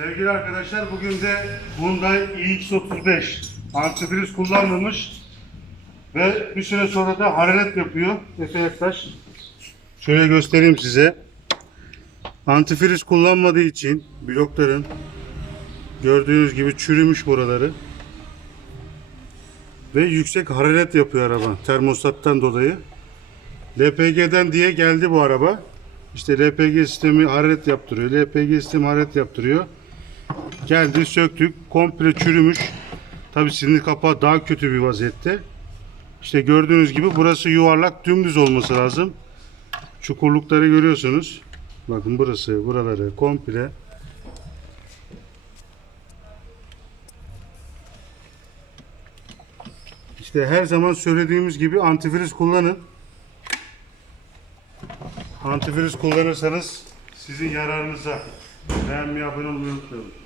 Sevgili arkadaşlar bugün de Hyundai iX35 antifriz kullanmamış ve bir süre sonra da hararet yapıyor. Efe yaklaş. Şöyle göstereyim size. Antifriz kullanmadığı için blokların gördüğünüz gibi çürümüş buraları ve yüksek hararet yapıyor araba termostattan dolayı. LPG'den diye geldi bu araba. İşte LPG sistemi hararet yaptırıyor. LPG sistemi hararet yaptırıyor. Geldi söktük. Komple çürümüş. Tabi sinir kapağı daha kötü bir vaziyette. İşte gördüğünüz gibi burası yuvarlak dümdüz olması lazım. Çukurlukları görüyorsunuz. Bakın burası buraları komple İşte her zaman söylediğimiz gibi antifriz kullanın. Antifriz kullanırsanız sizin yararınıza. Beğenmeyi, abone olmayı unutmayın.